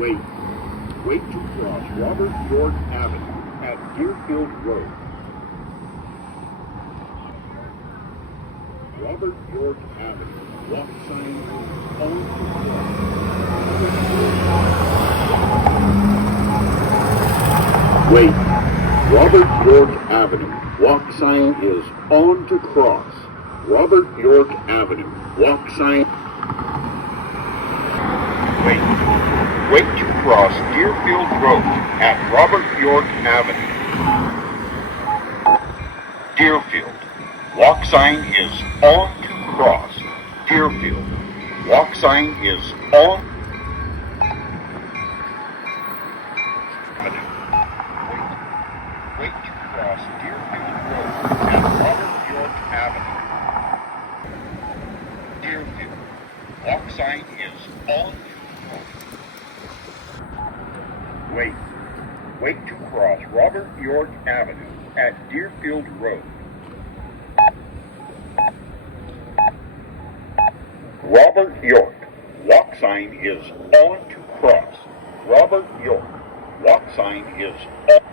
Wait. Wait to cross Robert York Avenue at Deerfield Road. Robert York Avenue. Walk sign on to cross. Wait. Robert York Avenue. Walk sign is on to cross. Robert York Avenue. Walk sign. Wait. Wait to cross Deerfield Road at Robert York Avenue. Deerfield. Walk sign is on to cross. Deerfield. Walk sign is on. Wait to cross Deerfield Road at Robert York Avenue. Deerfield. Walk sign is on to cross. Wait. Wait to cross Robert York Avenue at Deerfield Road. Robert York. Walk sign is on to cross. Robert York. Walk sign is on.